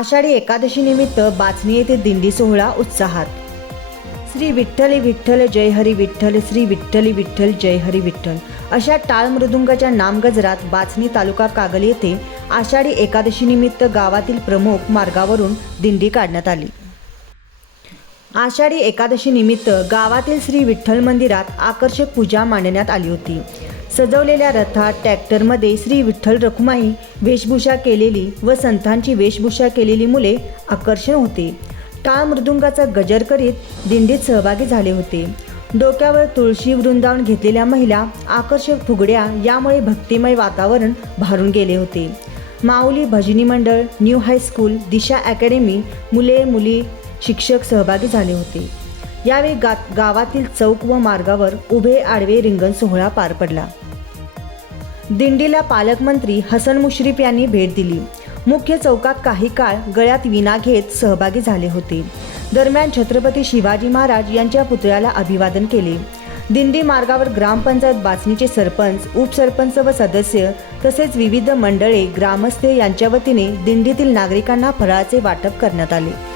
आषाढी एकादशी निमित्त बाचणी येथे दिंडी सोहळा उत्साहात. श्री विठ्ठली विठ्ठल जय हरी विठ्ठल श्री विठ्ठली विठ्ठल जय हरी विठ्ठल. अशा टाळ मृदुंगाच्या नामगजरात बाचणी तालुका कागल येथे आषाढी एकादशी निमित्त गावातील प्रमुख मार्गावरून दिंडी काढण्यात आली. आषाढी एकादशी निमित्त गावातील श्री विठ्ठल मंदिरात आकर्षक पूजा मांडण्यात आली होती. सजवलेल्या रथात ट्रॅक्टरमध्ये श्री विठ्ठल रखुमाई वेशभूषा केलेली व संतांची वेशभूषा केलेली मुले आकर्षण होते. टाळ मृदुंगाचा गजर करीत दिंडीत सहभागी झाले होते. डोक्यावर तुळशी वृंदावन घेतलेल्या महिला आकर्षक फुगड्या यामुळे भक्तिमय वातावरण भारून गेले होते. माऊली भजनी मंडळ न्यू हायस्कूल दिशा अकॅडमी मुले मुली शिक्षक सहभागी झाले होते. यावेळी गा गावातील चौक व मार्गावर उभे आडवे रिंगण सोहळा पार पडला. दिंडीला पालकमंत्री हसन मुश्रीफ यांनी भेट दिली. मुख्य चौकात काही काळ गळ्यात विना घेत सहभागी झाले होते. दरम्यान छत्रपती शिवाजी महाराज यांच्या पुतळ्याला अभिवादन केले. दिंडी मार्गावर ग्रामपंचायत बाचणीचे सरपंच उपसरपंच व सदस्य तसेच विविध मंडळे ग्रामस्थ यांच्या वतीने दिंडीतील नागरिकांना फराळाचे वाटप करण्यात आले.